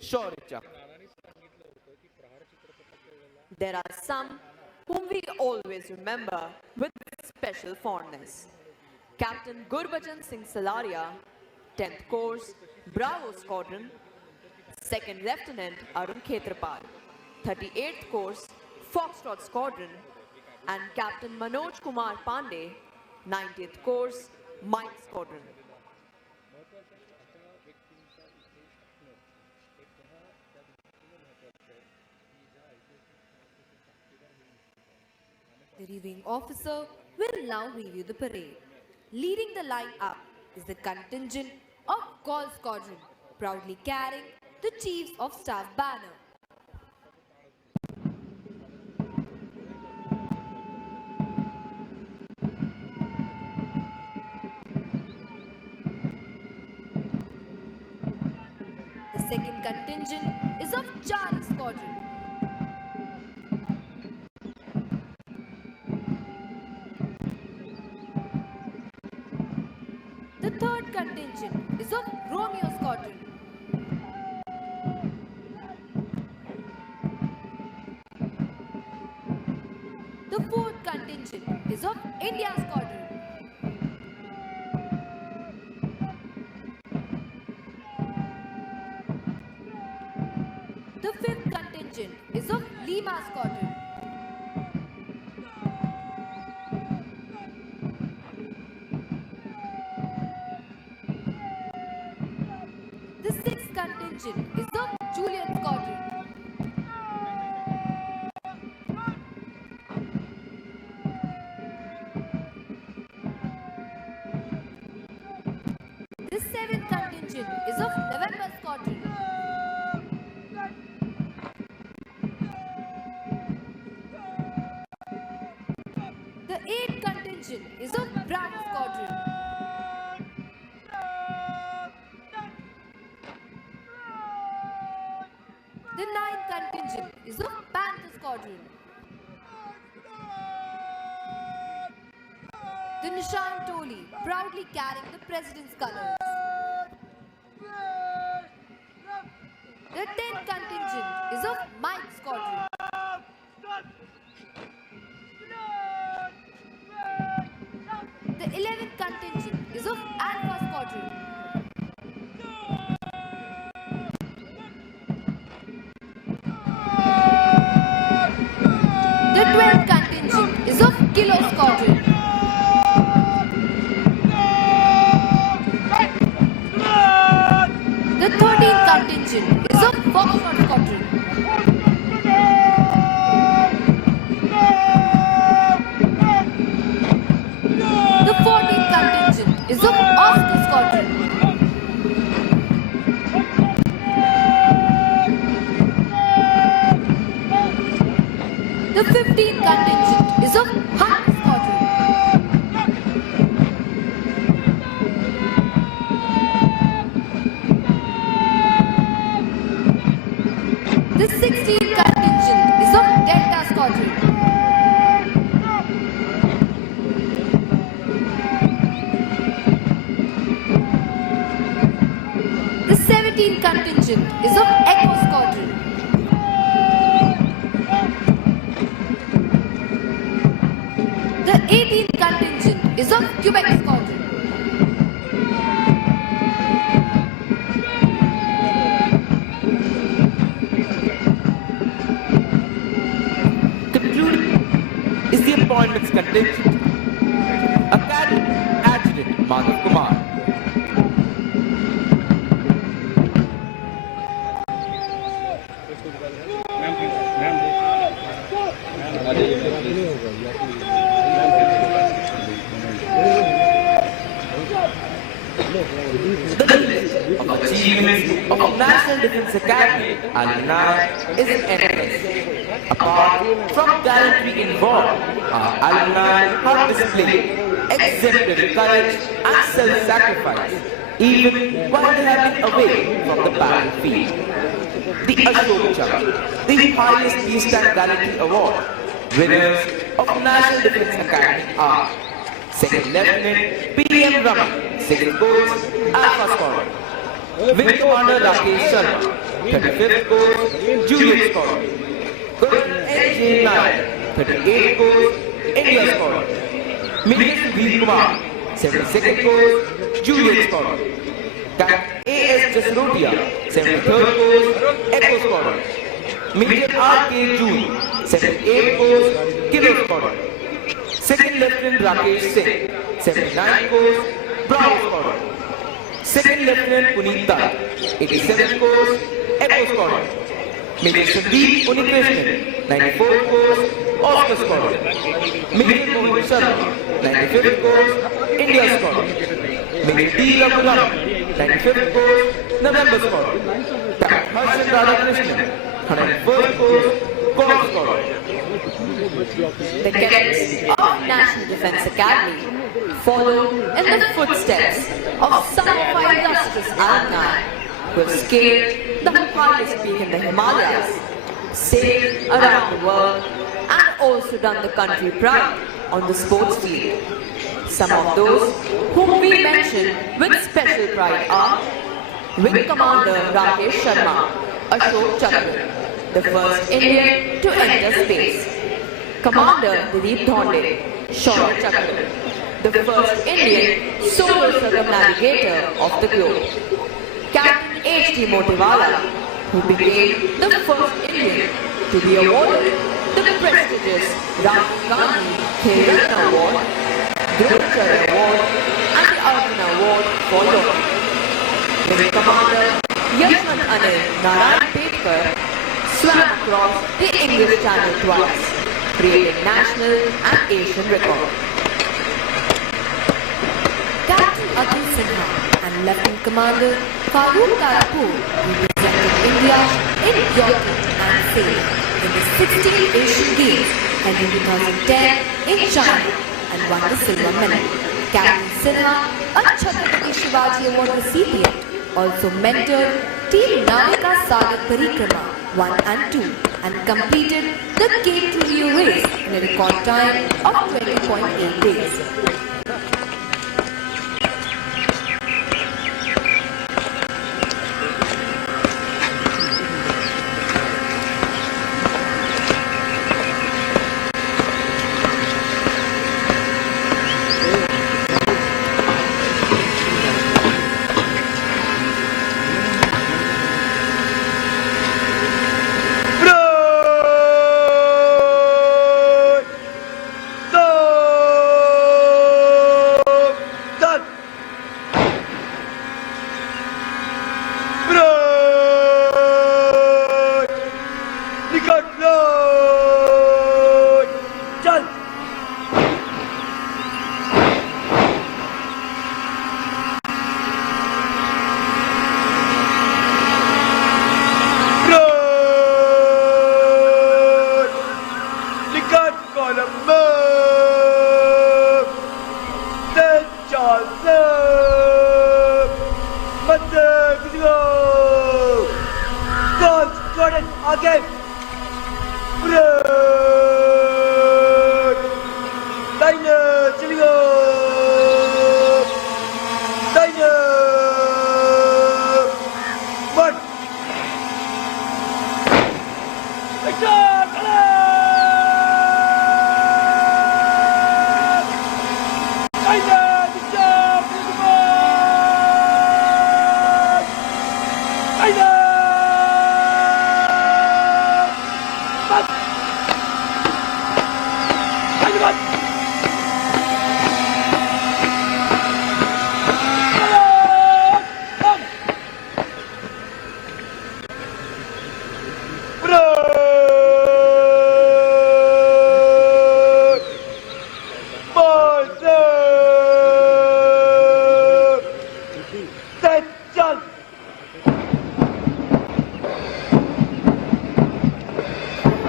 Shaurya Chakra. There are some whom we always remember with special fondness. Captain Gurbachan Singh Salaria, 10th Course, Bravo Squadron, 2nd Lieutenant Arun Khetrapal, 38th Course, Foxtrot Squadron, and Captain Manoj Kumar Pandey, 90th Course, Mike Squadron. The reviewing officer will now review the parade. Leading the line up is the contingent of Gaul Squadron, proudly carrying the Chiefs of Staff banner. The second contingent is of Charlie Squadron. The third contingent is of Romeo Squadron. The fourth contingent is of India Squadron. The fifth contingent is of Lima Squadron. The sixth contingent is of Juliet Squadron. The seventh contingent is of November Squadron. The eighth contingent is of Bravo Squadron. The ninth contingent is of Panther Squadron. The Nishan Toli, proudly carrying the President's colors. The 10th contingent is of Mike Squadron. The 11th contingent is of Alpha Squadron. The 12th contingent is of Kilo Squadron. The 13th contingent is of Foxtrot Squadron. The 14th contingent is of Oscar Squadron. The 15th contingent is of Hunt Squadron. The 16th contingent is of Delta Squadron. The 17th contingent is of Echo Squadron. The 18th contingent is of Quebec Squadron. Concluding is the appointments contingent. Academy Adjutant Madhav Kumar. The list of achievements of National Defence Academy alumni is endless. Apart from gallantry involved, our alumni have displayed exemplary courage and self-sacrifice, even while they have been away from the battlefield. The Ashok Chakra, the highest peacetime gallantry award, winners of National Defence Academy are Second Lieutenant P.M. Raman, 2nd Course, Alpha Squadron, Wing Commander Rakesh Sharma, 35th course, Juliet Scholar. Good NJ9, 38th course, India Scholar. Major Sudhir Kumar, 72nd course, Juliet Scholar. Captain A.S. Jasrotia, 73rd course, Echo Scholar. Major R.K. June, 78th course, Kilo Scholar. Second Lieutenant Rakesh Singh, 79th course, Bravo Scholar. Second Lieutenant Puneet Dutt, 87th course, Echo Scholar. Major Sandeep Unikrishnan, 94th course, Oscar Scholar. Major Mohan Sharma, 95th course, India Scholar. Major D. Raghuram, 95th course, November Scholar. Captain Harshan Radhakrishnan, 101st course, Golf Scholar. The cadets of National Defence Academy follow in the footsteps of some of our illustrious alumni who have scaled the highest peak in the Himalayas, sailed around the world, and also done the country proud on the sports field. Some of those whom we mention with special pride are Wing Commander Rakesh Sharma, Ashok Chakra, the first Indian to enter space. Commander Dilip Dhonde, Shaurya Chakra, the first Indian solar circumnavigator of the globe. Captain H.D. Motiwala, who became the first Indian to be awarded the prestigious Rajiv Gandhi Khel Ratna Award, Dronacharya Award, and the Arjuna Award for law. Wing Commander Yashwant Anil Narayan Petkar swam across the English Channel twice, creating national and Asian records. Captain Atul Sinha and Lieutenant Commander Farooq Tarapur represented India in yachting and sailing in the 16th Asian Games held in 2010 in China and won the silver medal. Captain Sinha, a Chhatrapati Shivaji Award recipient, also mentored Team Navika Sagar Parikrama 1 and 2 and completed the Cape to Rio race in a record time of 20.8 days.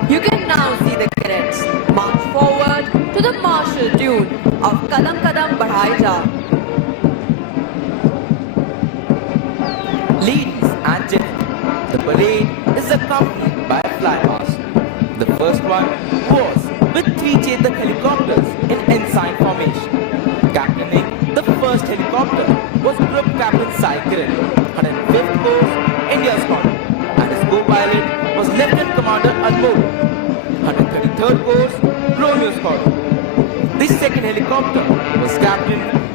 You can now see the cadets march forward to the martial tune of Kadam Kadam Badhai Ja. Ladies and gentlemen, the parade is accompanied by a fly past. The first one was with 3 Chetak helicopters in ensign formation. Captaining the first helicopter was Group Captain Sai Kiran, 105th Coast, India Squadron, and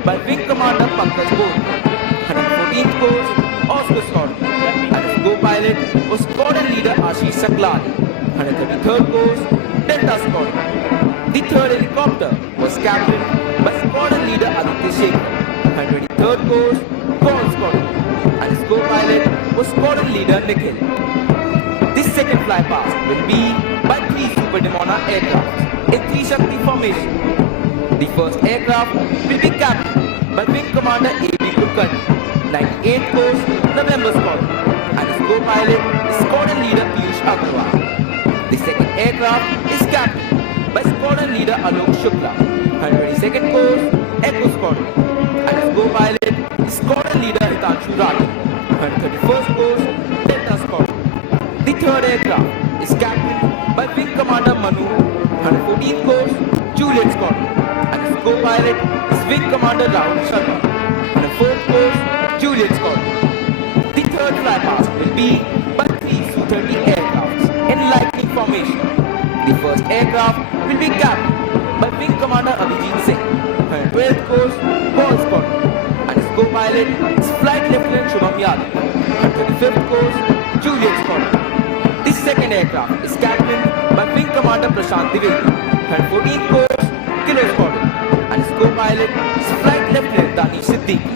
by Wing Commander Pankaj Bose. 114th course, Oscar Squadron, and his co-pilot was Squadron Leader Ashish Saklani. 133rd course, Delta Squadron. The third helicopter was captained by Squadron Leader Aditya Shekhar. 123rd course, Gauls Squadron, and his co-pilot was Squadron Leader Nikhil. This second flypast will be by 3 Super Demona aircraft in 3 Shakti formation. The first aircraft will be captained by Wing Commander A.B. Kulkarni, 98th course, November Squadron, and his co-pilot is Squadron Leader Piyush Agarwal. The second aircraft is captained by Squadron Leader Alok Shukla, 122nd course, Echo Squadron, and his co-pilot is Squadron Leader Hitanshu Rathi, 131st course, Delta Squadron. The third aircraft is captained by Wing Commander Manu, 114th course, Juliet Squadron, and his co-pilot is Wing Commander Rahul Sharma, and the fourth course, Juliet Squadron. The third flypast will be by 3 Su-30 aircrafts in lightning formation. The first aircraft will be captained by Wing Commander Abhijit Singh, 112th course, Gauls Squadron, and his co-pilot is Flight Lieutenant Shubham Yadav, 135th course, Juliet Squadron. The second aircraft is captained by Wing Commander Prashant Dwivedi, 114th course, Kilo Squadron, and his co-pilot is Flight Lieutenant Danish Siddiqui,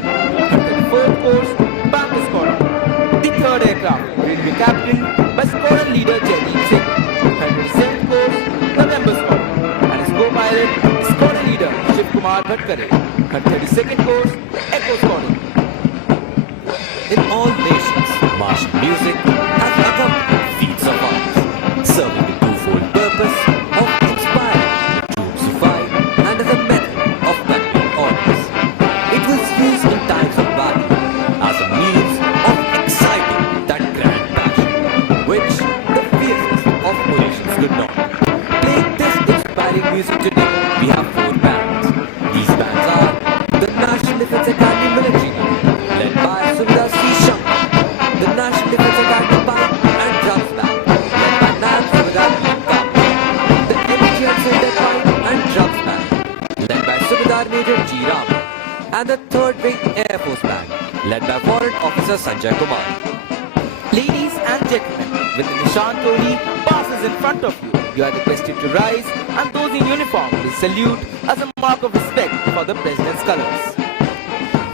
134th course, Panther Squadron. The third aircraft will be captained by Squadron Leader Jaideep Singh, 107th course, November Squadron, and his co-pilot is Squadron Leader Shiv Kumar Bhatkare, 132nd course, Echo Squadron. In all nations, martial music has accompanied feats of arms, serving the twofold purpose of inspiring troops to fight and as a method of conveying orders. It was used in times of battle as a means of exciting that grand passion, which the fiercest of nations could not. Playing this inspiring music today, we have 4 bands. These bands are the National Defence Academy Military Band, led by Sundar C. Shankar, the National Defence Academy Pipe and Drums Band, led by Nan Subedar B. Kapur, the Indian Cylinder Pipe and Drums Band, led by Subedar Major G. Ram, and the 3rd Wing Air Force Band, led by Warrant Officer Sanjay Kumar. Ladies and gentlemen, when the Nishan Todi passes in front of you, you are requested to rise, and those in uniform will salute as a mark of respect for the President's colors.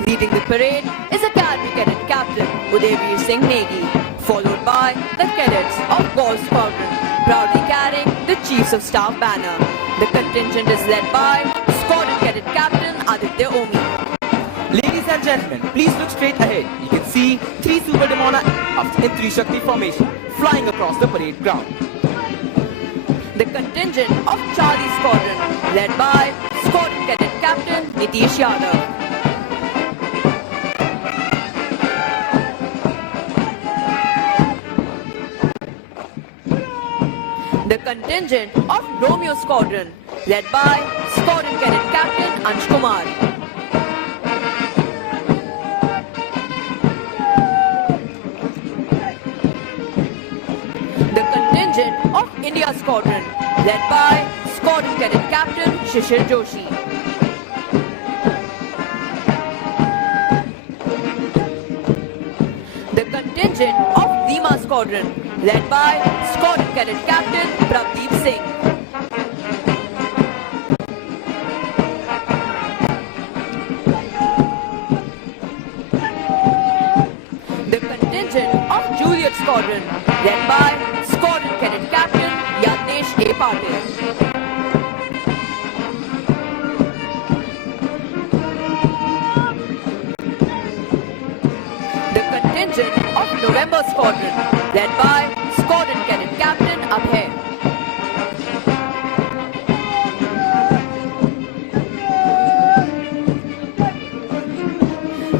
Leading the parade is Academy Cadet Captain Udayveer Singh Negi, followed by the cadets of Gauls Squadron, proudly carrying the Chiefs of Staff banner. The contingent is led by Squadron Cadet Captain Aditya Omi. Ladies and gentlemen, please look straight ahead. You can see 3 Super Demona in 3 Shakti formation flying across the parade ground. The contingent of Charlie Squadron, led by Squadron Cadet Captain Nitish Yadav. The contingent of Romeo Squadron, led by Squadron Cadet Captain Ansh Kumar. The contingent of India Squadron, led by Squadron Cadet Captain Shishir Joshi. The contingent of Dima Squadron, led by Squadron Cadet Captain Pravdeep Singh. The contingent of Juliet Squadron, led by Squadron Cadet Captain Yagnesh A. Patil. The contingent of November Squadron, led by Squadron Cadet Captain Abhay.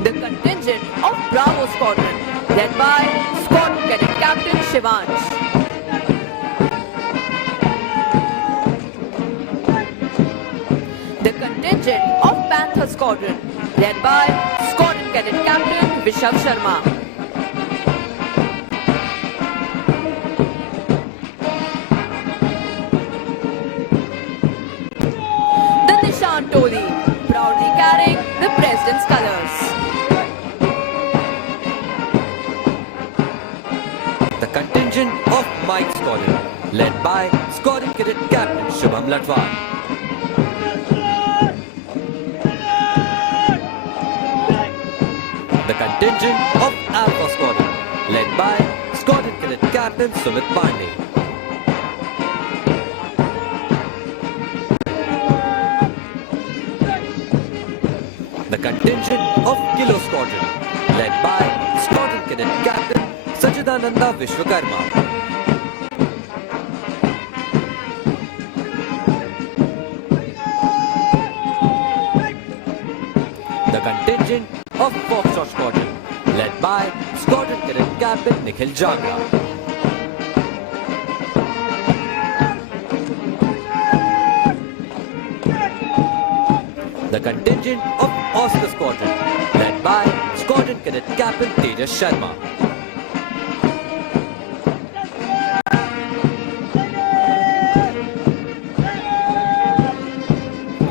The contingent of Bravo Squadron, led by Squadron Cadet Captain Shivansh. The contingent of Panther Squadron, led by Squadron Cadet Captain Vishav Sharma. The Nishan Toli, proudly carrying the President The contingent of Mike Squadron, led by Squadron Cadet Captain Shubham Latwar. The contingent of Alpha Squadron, led by Squadron Cadet Captain Sumit Pandey. The contingent of Kilo Squadron, led by Squadron Cadet Captain Sachidananda Vishwakarma. The contingent of Foxtrot Squadron, led by Squadron Cadet Captain Nikhil Jagra. The contingent of Oscar Squadron, led by Squadron Cadet Captain Tejas Sharma.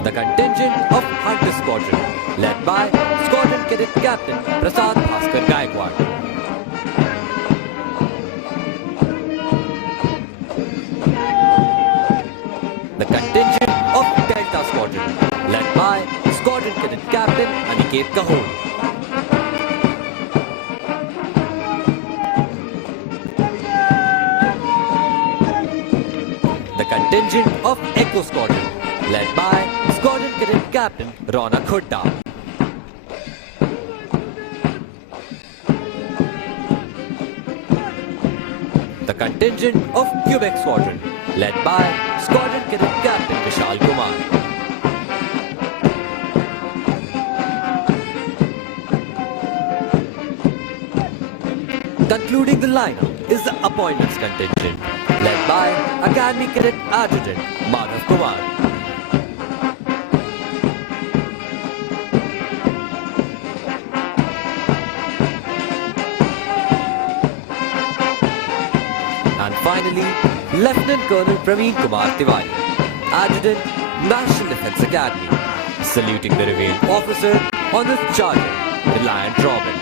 The contingent of Hunter Squadron, led by Squadron Cadet Captain Prasad Bhaskar Gaikwad. The contingent of Delta Squadron, led by Squadron Cadet Captain Aniket Kahol. The contingent of Echo Squadron, led by Squadron Cadet Captain Ronak Hooda. The contingent of Quebec Squadron, led by Squadron Cadet Captain Vishal Kumar. Concluding the lineup is the appointments contingent, led by Academy Cadet Adjutant Madhav Kumar. And finally, Lieutenant Colonel Praveen Kumar Tiwari, Adjutant, National Defence Academy, saluting the revered officer on his charger, Reliant Robin.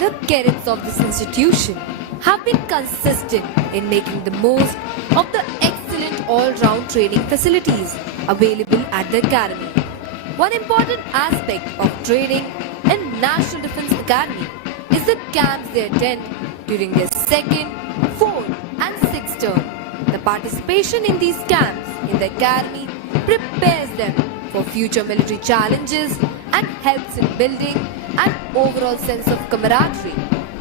The cadets of this institution have been consistent in making the most of the excellent all-round training facilities available at the academy. One important aspect of training in National Defence Academy is the camps they attend during their second, fourth and sixth term. The participation in these camps in the academy prepares them for future military challenges and helps in building an overall sense of camaraderie,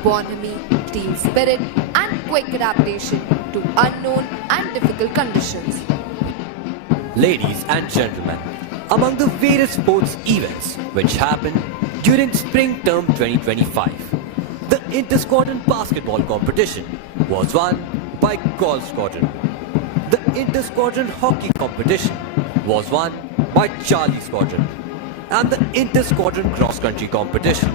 bonhomie, team spirit and quick adaptation to unknown and difficult conditions. Ladies and gentlemen, among the various sports events which happened during Spring Term 2025, the Inter-Squadron Basketball Competition was won by Golf Squadron. The Inter-Squadron Hockey Competition was won by Charlie Squadron. And the Inter-Squadron Cross Country Competition,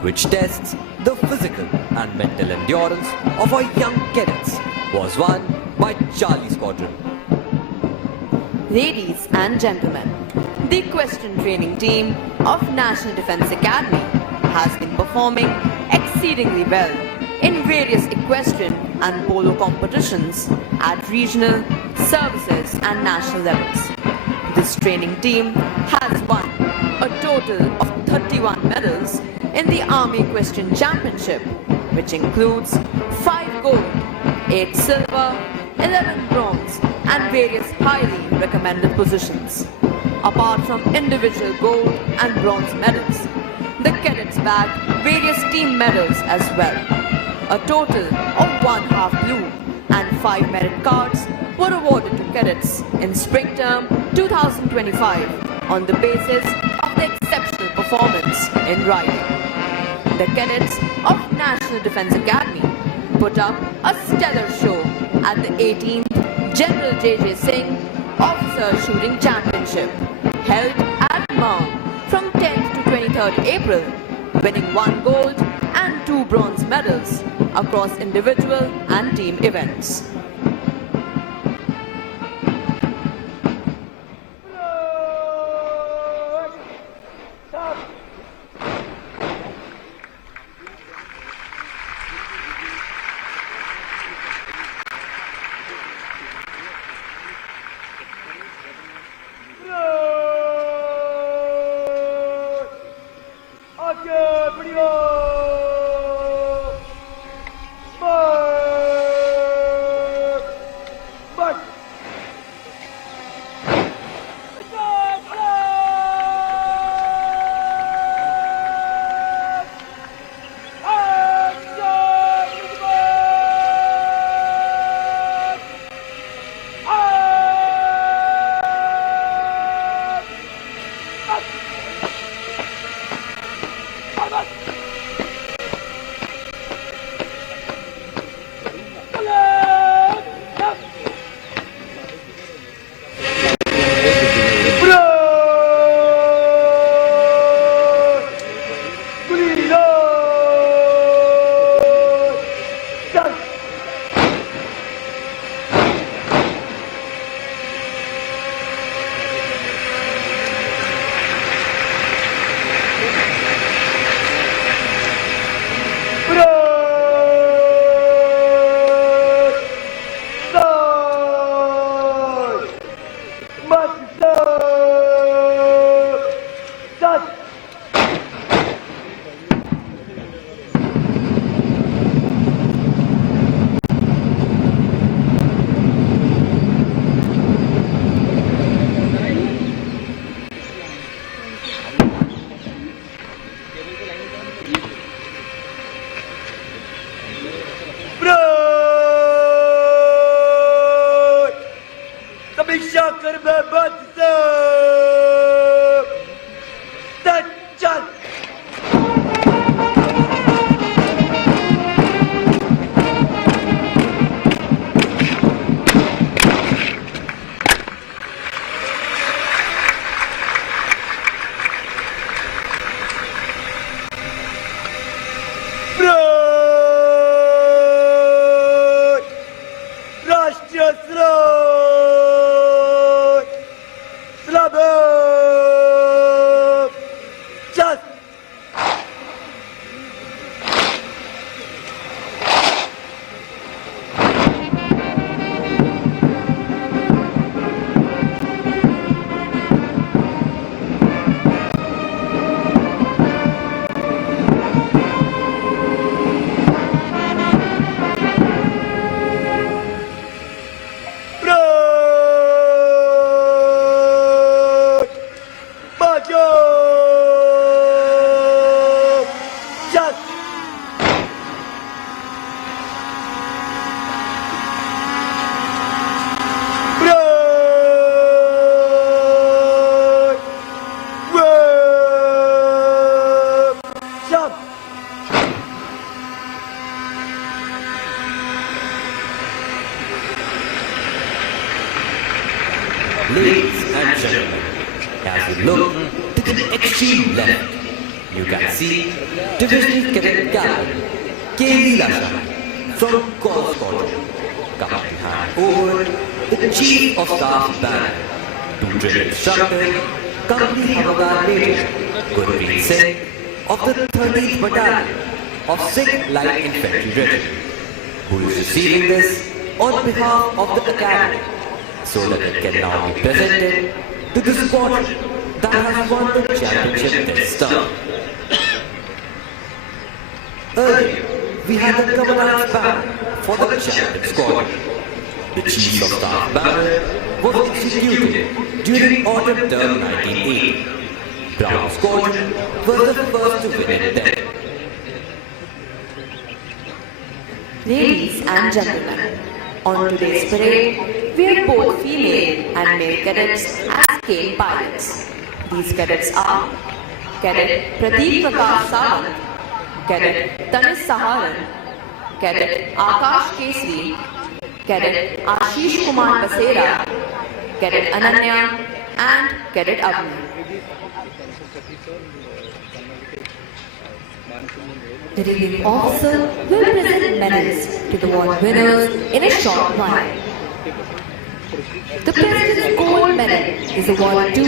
which tests the physical and mental endurance of our young cadets, was won by Charlie Squadron. Ladies and gentlemen, the equestrian training team of National Defence Academy has been performing exceedingly well in various equestrian and polo competitions at regional, services and national levels. This training team has won a total of 31 medals in the Army Equestrian Championship, which includes 5 gold, 8 silver, 11 bronze and various highly recommended positions. Apart from individual gold and bronze medals, the cadets bagged various team medals as well. A total of 1 half blue and 5 merit cards were awarded to cadets in Spring Term 2025 on the basis of the exceptional performance in riding. the cadets of National Defence Academy put up a stellar show at the 18th General J.J. Singh Officer Shooting Championship held at Mhow from 10th to 23rd April, winning 1 gold and 2 bronze medals across individual and team events. Ladies and gentlemen, as you look to the extreme left, you can see Divisional Cadet Captain K.V. Lasha from Corps Squadron coming to hand over the Chief of Staff Banner to drill instructor Company Havildar Major Gurpreet Singh of the 13th Battalion of 6th Light Infantry Regiment, who is receiving this on behalf of the Academy, so that it can now be presented to the squadron that has won the championship this term. Earlier, we had the Commandant's banner for the champion squadron. The Chief of Staff banner was executed during autumn term 1980. Brown Squadron was the first to win it then. Ladies and gentlemen, on today's parade, we have both female and male cadets as cane pilots. These cadets are Cadet Pradeep Prakash Sawant, Cadet Tanis Saharan, Cadet Akash Kesri, Cadet Ashish Kumar Basera, Cadet Ananya, and Cadet Avni. The reviewing officer will present medals to the award winners in a short while. The President's Gold Medal is awarded to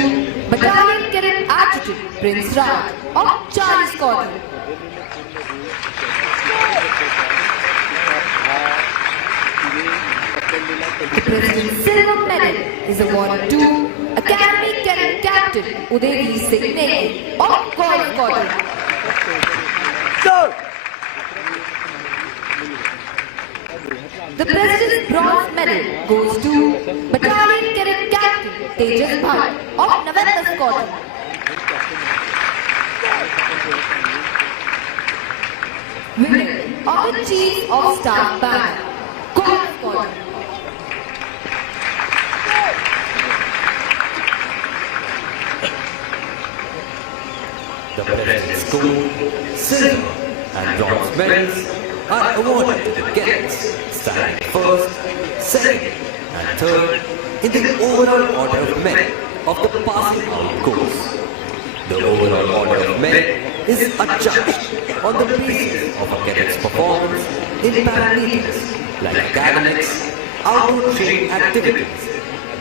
Battalion Cadet Adjutant Prince Raj of Charlie Squadron. The President's Silver Medal is awarded to Academy Cadet Captain Uday Singh Negi of Golf Squadron. The President's Bronze Medal goes to Battalion Cadet Captain Tejas Bhatt of Navenda Squadron. Winner of the Chief of Staff Banner, Golf Squadron. The President's Gold, Silver and Bronze medals are awarded to the cadets standing first, second and third in the overall order of merit of the passing out course. The overall order of merit is adjudged on the basis of a cadet's performance in parameters like academics, outdoor training activities,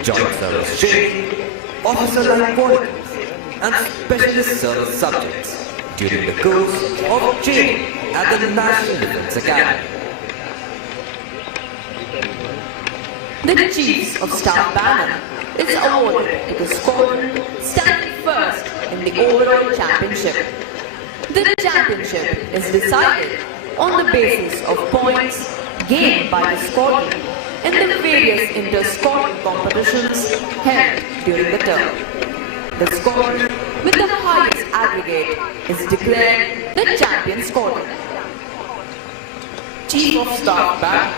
joint service training, officer-like qualities, and specialist service subjects during the course of training at the National Defence Academy. The Chiefs of Staff Banner is awarded to the squadron standing first in the overall championship. The championship is decided on the basis of points gained by the squadron in the various inter-squadron competitions held during the term. The squadron with the highest aggregate is declared the champion squadron. Chief of staff bank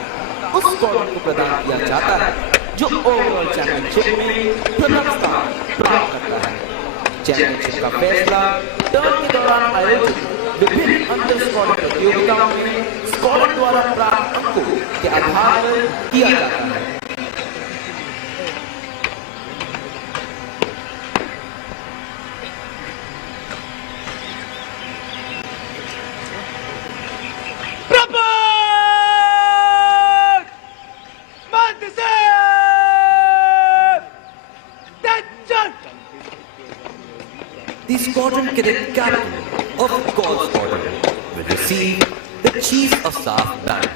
उस squadron को प्रदान किया जाता है जो overall championship में प्रथम स्थान प्राप्त करता है। चैंपियनशिप का फैसला टर्न के दौरान आयोजित विभिन्न अंतर स्क्वाड्रन प्रतियोगिताओं में स्क्वाड्रन द्वारा प्राप्त अंकों के आधार पर किया जाता है। The squadron cadet captain of Golf Squadron will receive the Chief of Staff Banner.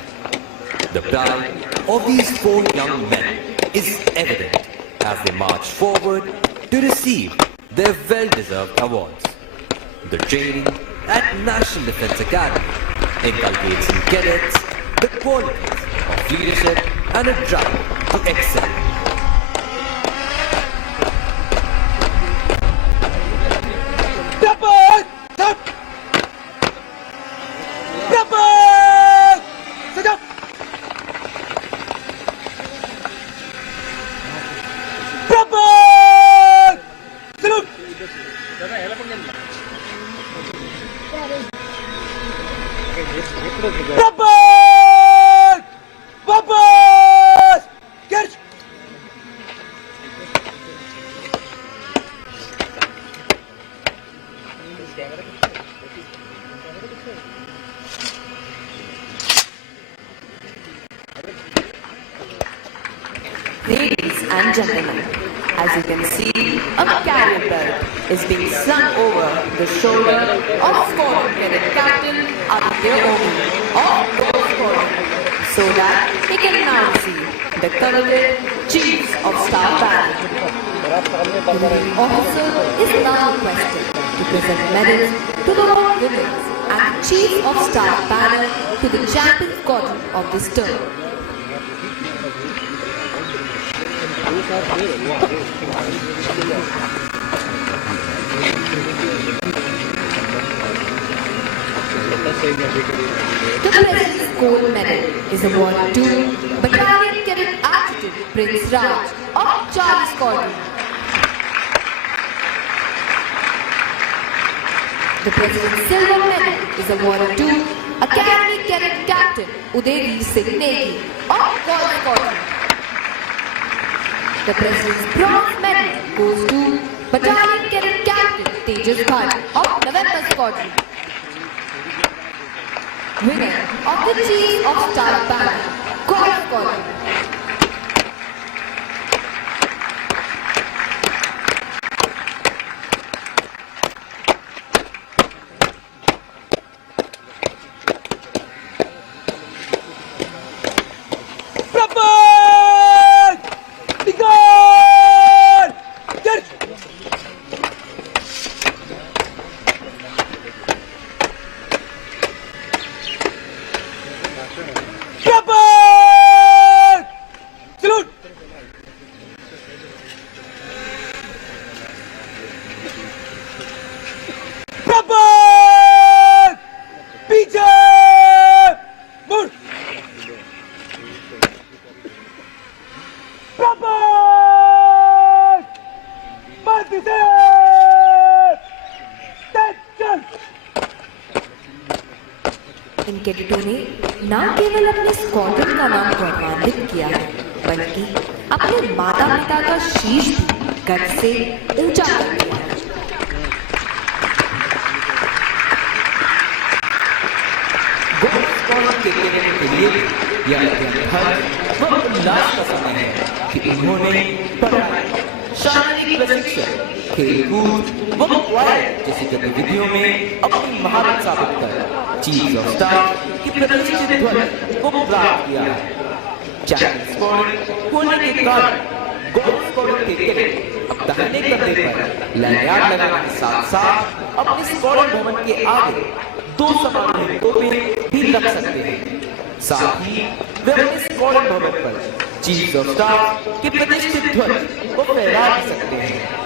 The pride of these four young men is evident as they march forward to receive their well-deserved awards. The training at National Defence Academy inculcates in cadets the qualities of leadership and a drive to excel. Ladies and gentlemen, as you can see, a carrier belt is being slung over the shoulder of Squadron Cadet Captain Aditya Omi of Golf Squadron so that he can now see the coveted Chiefs of Staff Banner. The reviewing officer is now requested to present medals to the award winners and Chief of Staff Banner to the champion squadron of this term. The President's Gold Medal is awarded to Battalion Cadet Adjutant Prince Raj of Charlie Squadron. The President's Silver Medal is awarded to Academy Cadet Captain Udayveer Singh Negi of Golf Squadron. The President's Bronze Medal goes to Battalion Cadet Captain Tejas Bhatt of November Squadron. Winner of the Chief of Staff Banner, Golf Squadron. इन कैडेटों ने न केवल अपने squadron का नाम गौरवान्वित किया है, बल्कि अपने माता पिता का शीश भी गर्व से ऊंचा कर दिया है। गोल्फ स्क्वाड्रन के कैडेट के लिए यह अत्यंत व उल्लास का समय है कि उन्होंने पढ़ाई, शारीरिक प्रशिक्षण, खेलकूद व क्वाड जैसी गतिविधियों में अपनी महारत साबित कर चीफ ऑफ स्टाफ की प्रतिष्ठित ध्वज को प्राप्त किया है। चैंपियन स्क्वाड होने के कारण गोल्फ स्क्वाड्रन के कैडेट अब दाहिने कंधे पर लैंडयार्ड लगाने के साथ साथ अपने स्क्वाड्रन भवन के आगे 2 समारोह तोपें भी रख सकते हैं। साथ ही वे अपने स्क्वाड्रन भवन पर चीफ ऑफ स्टाफ के प्रतिष्ठित ध्वज को फहरा भी सकते हैं।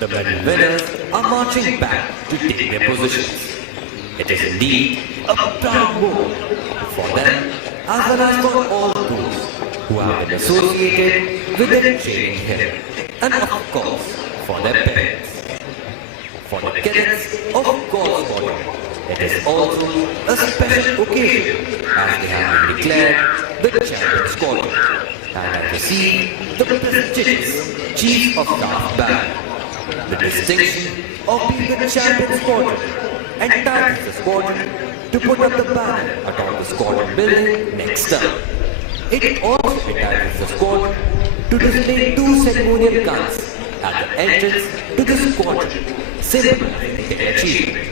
The medal winners are marching back to take their positions. It is indeed a proud moment for them as well as for all those who have been associated with their training here, and of course for their parents. For the cadets of Golf Squadron, it is also a special occasion as they have been declared the Champion Squadron and have received the prestigious Chief of Staff Banner. The distinction of being the Champion Squadron entitles the squadron to put up the banner atop the squadron building next term. It also entitles the squadron to display 2 ceremonial guns at the entrance to the squadron, symbolizing their achievement.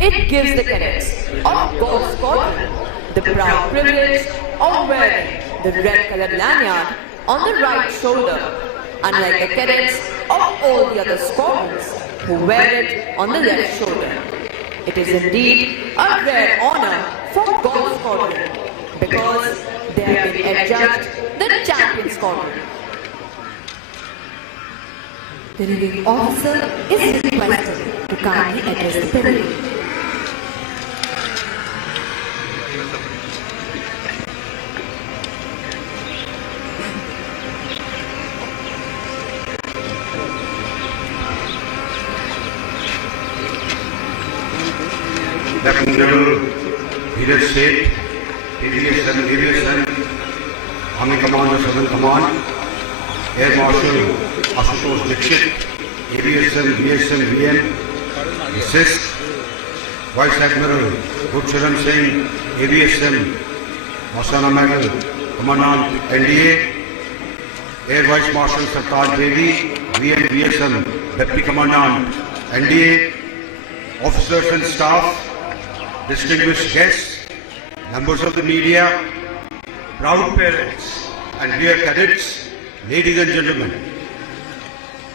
It gives the cadets of Golf Squadron the proud privilege of wearing the red colored lanyard on the right shoulder, unlike the cadets of all the other squadrons who wear it on the left shoulder. It is indeed a rare honor for Golf Squadron because they have been adjudged the Champion Squadron. The reviewing officer is requested to kindly address the parade. Lieutenant General Dheeraj Seth, Aviation, Army Commander, Southern Command, Air Marshal Ashutosh Dixit, Aviation, VSM, VM, Assist, Vice Admiral Gurcharan Singh, Aviation, Masana Medal, Commandant NDA, Air Vice Marshal Sartaj Devi, VM, VSM, Deputy Commandant NDA, officers and staff, distinguished guests, members of the media, proud parents and dear cadets, ladies and gentlemen.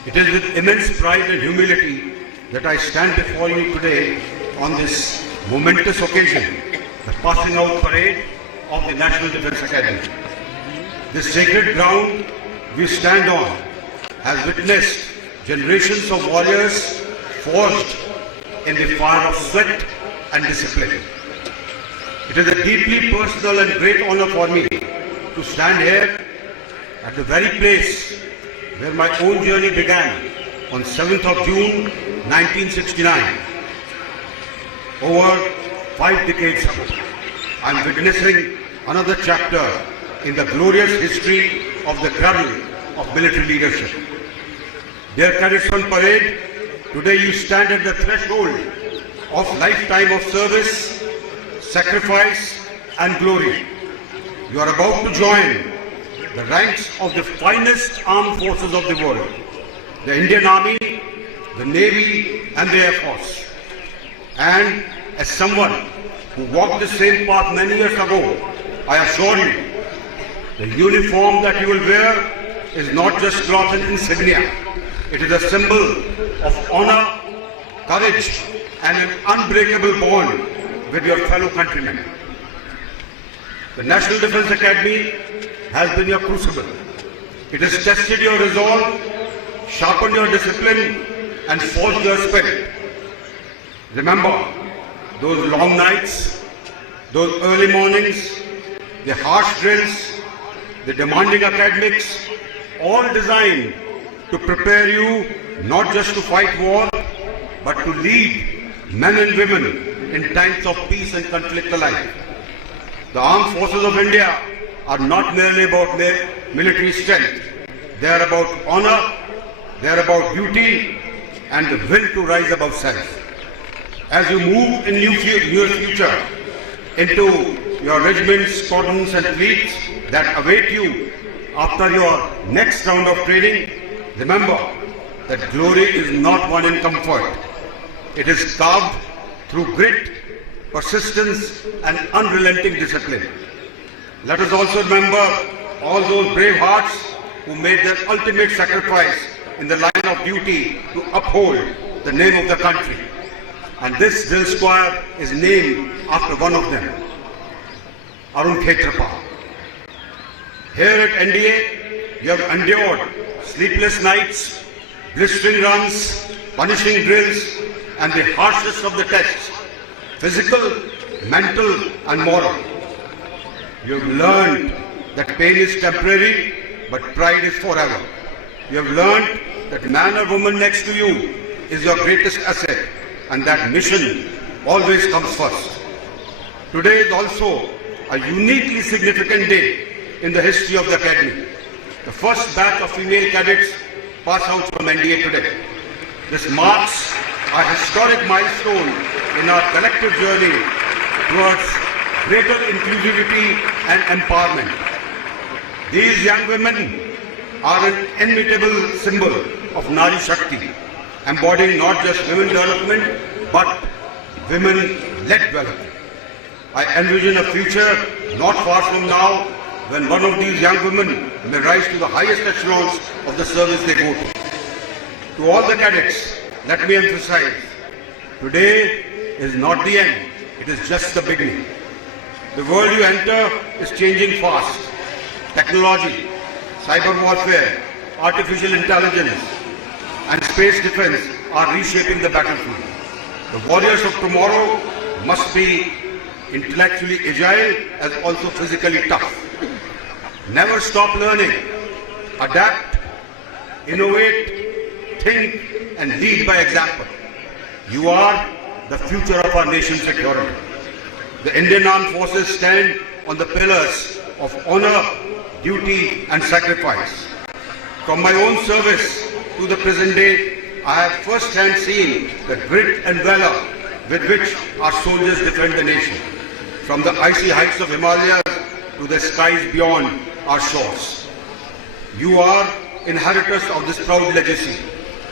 It is with immense pride and humility that I stand before you today on this momentous occasion, the passing out parade of the National Defence Academy. This sacred ground we stand on has witnessed generations of warriors forged in the fire of sweat and discipline. It is a deeply personal and great honor for me to stand here at the very place where my own journey began on 7th of June 1969. Over 5 decades ago, I am witnessing another chapter in the glorious history of the cradle of military leadership. Dear cadets on parade, today you stand at the threshold of lifetime of service, sacrifice and glory. You are about to join the ranks of the finest armed forces of the world, the Indian Army, the Navy and the Air Force. And as someone who walked the same path many years ago, I assure you, the uniform that you will wear is not just cloth and insignia. It is a symbol of honor, courage and an unbreakable bond with your fellow countrymen. The National Defence Academy has been your crucible. It has tested your resolve, sharpened your discipline and forged your spirit. Remember those long nights, those early mornings, the harsh drills, the demanding academics, all designed to prepare you not just to fight war, but to lead men and women in times of peace and conflict alike. The armed forces of India are not merely about military strength. They are about honor, they are about duty and the will to rise above self. As you move in near future into your regiments, squadrons and fleets that await you after your next round of training, remember that glory is not won in comfort. It is carved through grit, persistence and unrelenting discipline. Let us also remember all those brave hearts who made their ultimate sacrifice in the line of duty to uphold the name of the country. And this drill square is named after one of them, Arun Khetrapal. Here at NDA, you have endured sleepless nights, blistering runs, punishing drills and the harshest of the tests, physical, mental and moral. You have learned that pain is temporary, but pride is forever. You have learned that man or woman next to you is your greatest asset and that mission always comes first. Today is also a uniquely significant day in the history of the Academy. The first batch of female cadets pass out from NDA today. This marks a historic milestone in our collective journey towards greater inclusivity and empowerment. These young women are an inimitable symbol of Nari Shakti, embodying not just women development, but women-led development. I envision a future not far from now when one of these young women may rise to the highest echelons of the service they go to. To all the cadets, let me emphasize, today is not the end, it is just the beginning. The world you enter is changing fast. Technology, cyber warfare, artificial intelligence and space defense are reshaping the battlefield. The warriors of tomorrow must be intellectually agile as also physically tough. Never stop learning, adapt, innovate, think and lead by example. You are the future of our nation's security. The Indian Armed Forces stand on the pillars of honor, duty and sacrifice. From my own service to the present day, I have first-hand seen the grit and valor with which our soldiers defend the nation, from the icy heights of Himalayas to the skies beyond our shores. You are inheritors of this proud legacy,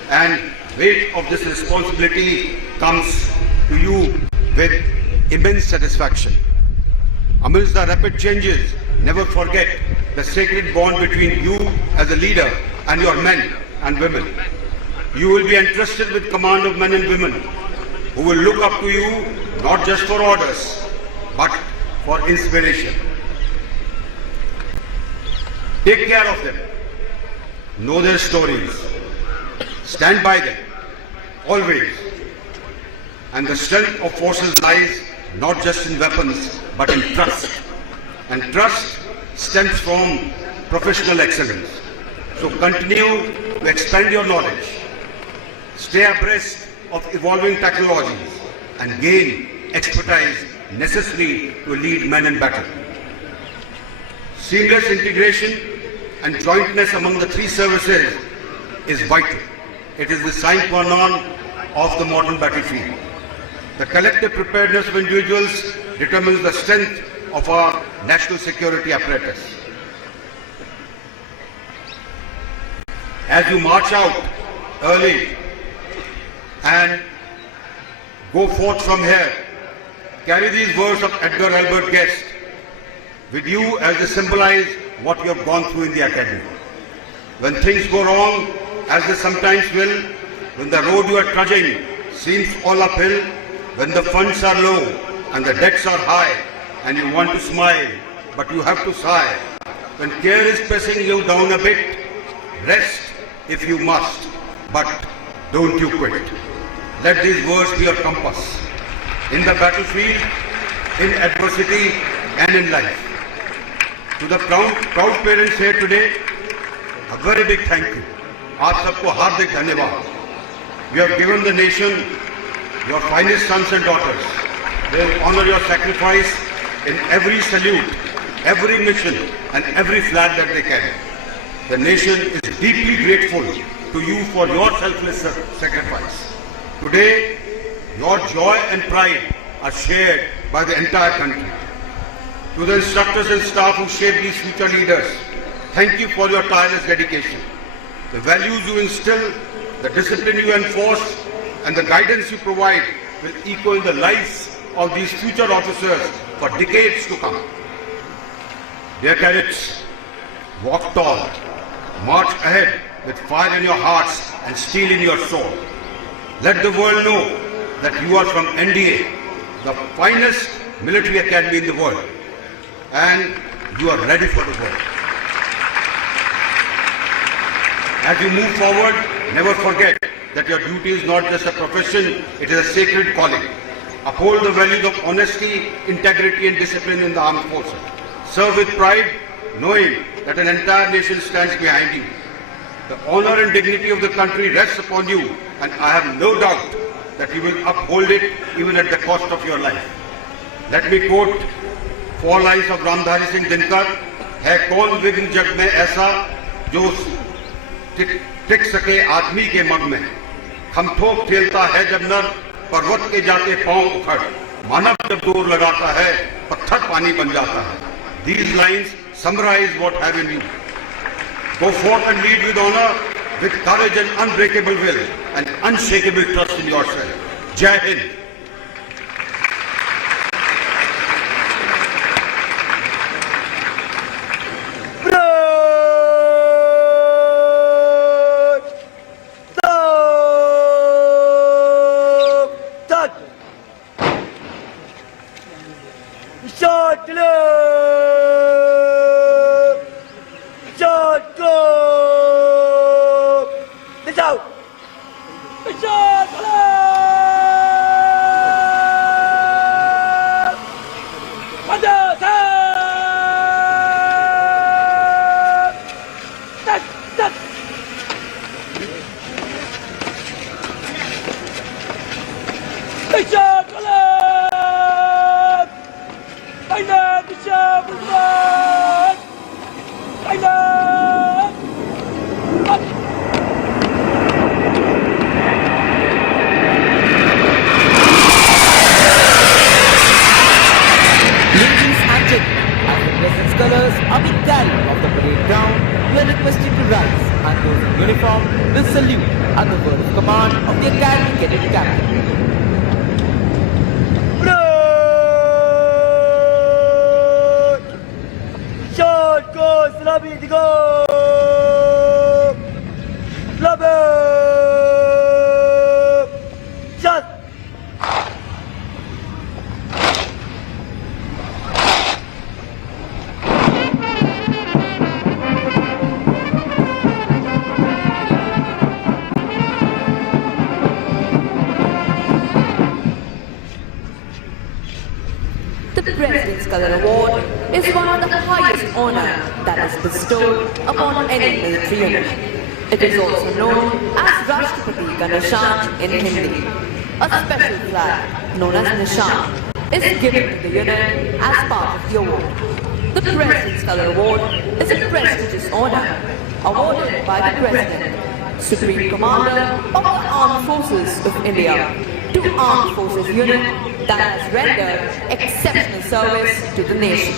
and weight of this responsibility comes to you with immense satisfaction. Amidst the rapid changes, never forget the sacred bond between you as a leader and your men and women. You will be entrusted with command of men and women who will look up to you not just for orders, but for inspiration. Take care of them. Know their stories. Stand by them. Always. And the strength of forces lies not just in weapons, but in trust. And trust stems from professional excellence. So continue to expand your knowledge, stay abreast of evolving technologies, and gain expertise necessary to lead men in battle. Seamless integration and jointness among the three services is vital. It is the sine qua non of the modern battlefield. The collective preparedness of individuals determines the strength of our national security apparatus. As you march out early and go forth from here, carry these words of Edgar Albert Guest with you as they symbolize what you have gone through in the academy. When things go wrong, as they sometimes will, when the road you are trudging seems all uphill, when the funds are low and the debts are high and you want to smile but you have to sigh, when care is pressing you down a bit, rest if you must, but don't you quit. Let these words be your compass in the battlefield, in adversity and in life. To the proud parents here today, a very big thank you. आप सबको हार्दिक धन्यवाद. You have given the nation your finest sons and daughters. They will honor your sacrifice in every salute, every mission and every flag that they carry. The nation is deeply grateful to you for your selfless sacrifice. Today, your joy and pride are shared by the entire country. To the instructors and staff who shape these future leaders, thank you for your tireless dedication. The values you instill, the discipline you enforce, and the guidance you provide will echo in the lives of these future officers for decades to come. Dear cadets, walk tall, march ahead with fire in your hearts and steel in your soul. Let the world know that you are from NDA, the finest military academy in the world, and you are ready for the world. As you move forward, never forget that your duty is not just a profession, it is a sacred calling. Uphold the values of honesty, integrity and discipline in the armed forces. Serve with pride, knowing that an entire nation stands behind you. The honor and dignity of the country rests upon you, and I have no doubt that you will uphold it even at the cost of your life. Let me quote 4 lines of Ramdhari Singh Dinkar, है कौन विघ्न जग में ऐसा जो टिक सके आदमी के मग में, खमठोक ठेलता है जब नर पर्वत के जाते पांव उखड़, मानव जब जोर लगाता है पत्थर पानी बन जाता है. These lines summarize what I have in you. Go forth and lead with honor, with courage and unbreakable will and unshakable trust in yourself. Jai Hind. Colors are being carried off the parade ground. We are requested to rise, and those in uniform will salute at the word of command of the Academy Cadet Captain. Short go, Slavi to go! Slavi! Shot! The President's Color Award is one of the highest honors that is bestowed upon any military unit. It is also known as Rashtrapati Ka Nishan in Hindi. A special flag known as Nishan is given to the unit as part of the award. The President's Color Award is a prestigious honor awarded by the President, Supreme Commander of the Armed Forces of India, to Armed Forces unit that has rendered exceptional service to the nation.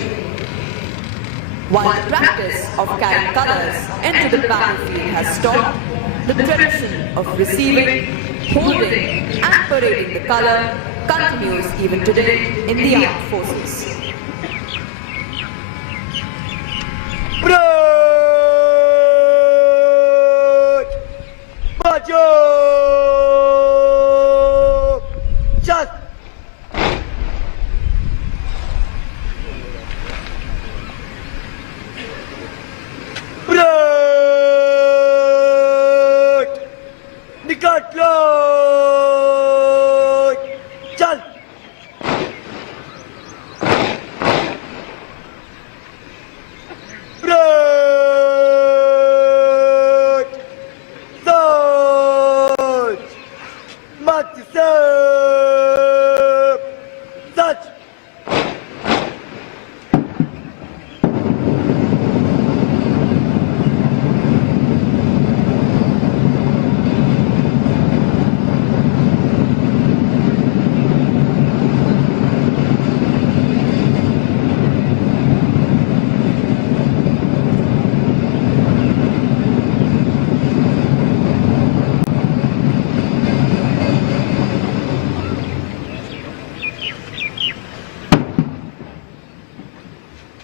While the practice of carrying colors into the battlefield has stopped, the tradition of receiving, holding and parading the color continues even today in the armed forces. Broj! Macho! Just! Broj! Nikat loj! Chal! Broj! Soj! Mat sep! Sach!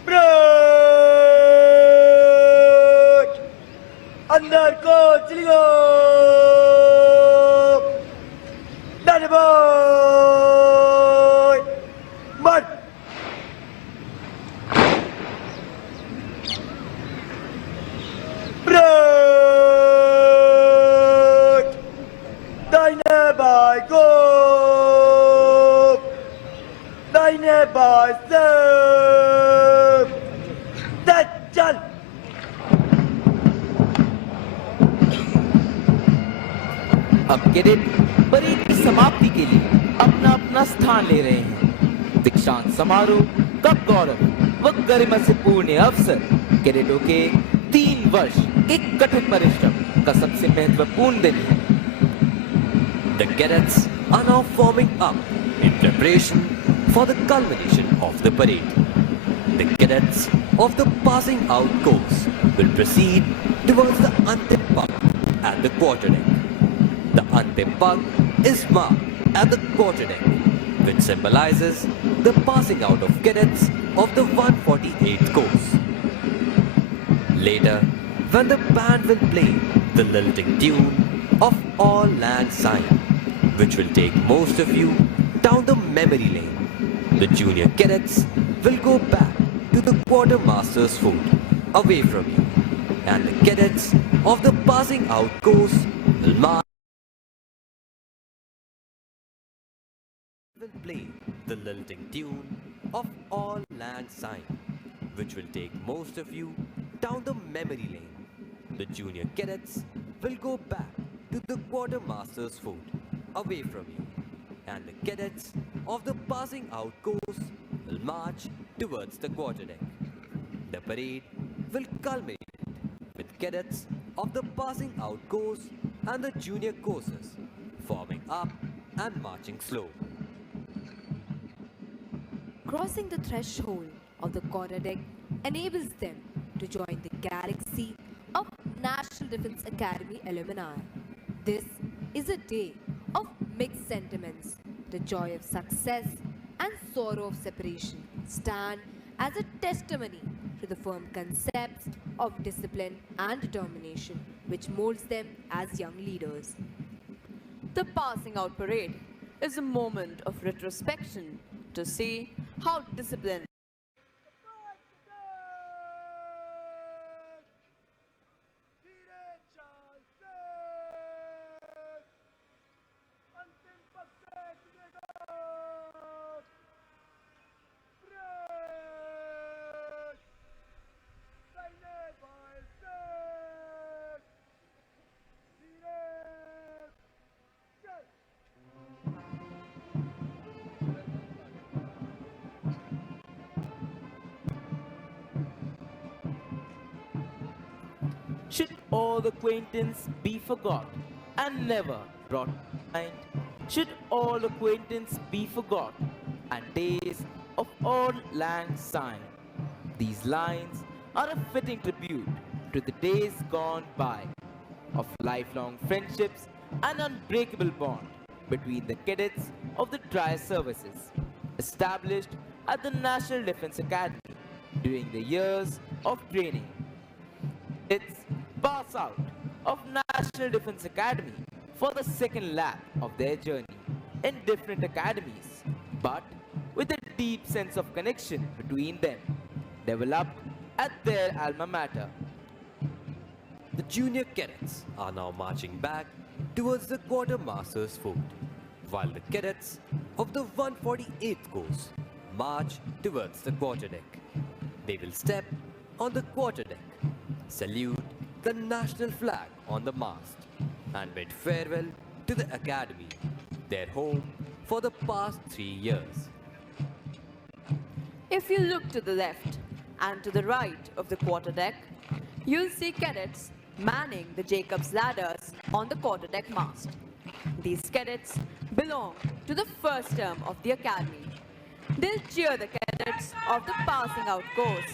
Broj! अंदर को चली गो Danny boy! Mud! Broj! Deine by go! Deine by serve! That chal! अब cadet parade की समाप्ति के लिए अपना अपना स्थान ले रहे हैं। दीक्षांत समारोह का गौरव व गरिमा से पूर्ण अवसर कैडेटों के 3 वर्ष के कठिन परिश्रम का सबसे महत्वपूर्ण दिन है। The cadets are now forming up in preparation for the culmination of the parade. The cadets of the passing out course will proceed towards the Antim Pug at the quarterdeck. The Antim Pug is marked at the quarterdeck, which symbolizes the passing out of cadets of the 148th course. Later, when the band will play the lilting tune of All Land Sign, which will take most of you down the memory lane, the junior cadets will go back to the quartermaster's fort away from you, and the cadets of the passing out course will march. Will play the lilting tune of All Land Sign, which will take most of you down the memory lane. The junior cadets will go back to the quartermaster's fort away from you, and the cadets of the passing out course will march towards the quarterdeck. The parade will culminate with cadets of the passing out course and the junior courses forming up and marching slow. Crossing the threshold of the quarterdeck enables them to join the galaxy of National Defense Academy alumni. This is a day of mixed sentiments. The joy of success and sorrow of separation stand as a testimony to the firm concepts of discipline and determination which molds them as young leaders. The passing out parade is a moment of retrospection to see how discipline should all acquaintance be forgot and never brought to mind? Should all acquaintance be forgot and days of old lang syne? These lines are a fitting tribute to the days gone by of lifelong friendships and unbreakable bond between the cadets of the Dry Services, established at the National Defence Academy during the years of training. It's pass out of National Defence Academy for the second lap of their journey in different academies, but with a deep sense of connection between them, developed at their alma mater. The junior cadets are now marching back towards the quartermaster's fort, while the cadets of the 148th course march towards the quarterdeck. They will step on the quarterdeck, salute the national flag on the mast, and bid farewell to the academy, their home for the past 3 years. If you look to the left and to the right of the quarterdeck, you'll see cadets manning the Jacob's ladders on the quarterdeck mast. These cadets belong to the first term of the academy. They'll cheer the cadets of the passing out course.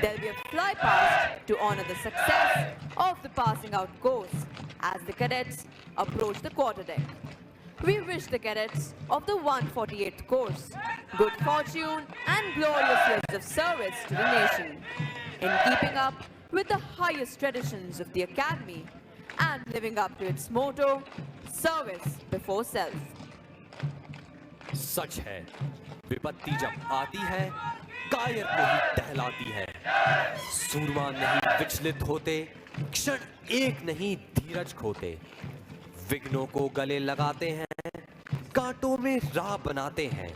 There'll be a fly past to honor the success of the passing out course as the cadets approach the quarterdeck. We wish the cadets of the 148th course good fortune and glorious years of service to the nation in keeping up with the highest traditions of the academy and living up to its motto, service before self. सच है, विपत्ति जब आती है, कायर को ही टहलाती है। सूरमा नहीं विचलित होते, क्षण एक नहीं धीरज खोते। विघ्नों को गले लगाते हैं, कांटों में राह बनाते हैं।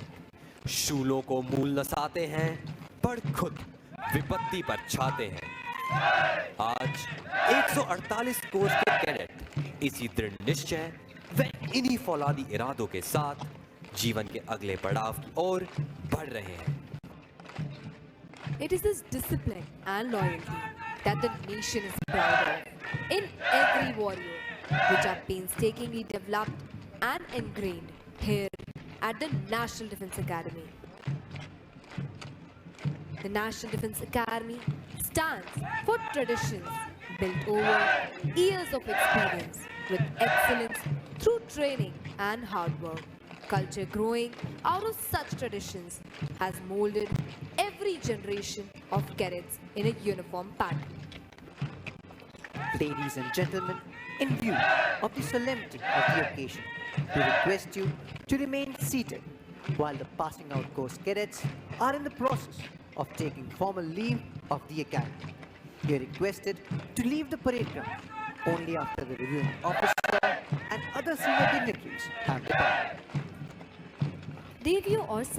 शूलों को मूल नसाते हैं, पर खुद विपत्ति पर छाते हैं। आज 148 कोर्स के कैडेट इसी दृढ़ निश्चय व इन्हीं फौलादी इरादों के साथ जीवन के अगले पड़ाव की ओर बढ़ रहे हैं। It is this discipline and loyalty that the nation is proud of in every warrior, which are painstakingly developed and ingrained here at the National Defence Academy. The National Defence Academy stands for traditions built over years of experience with excellence through training and hard work. Culture growing out of such traditions has molded every generation of cadets in a uniform pattern. Ladies and gentlemen, in view of the solemnity of the occasion, we request you to remain seated while the passing out course cadets are in the process of taking formal leave of the academy. You are requested to leave the parade ground only after the reviewing officer and other senior dignitaries have departed. देवियों और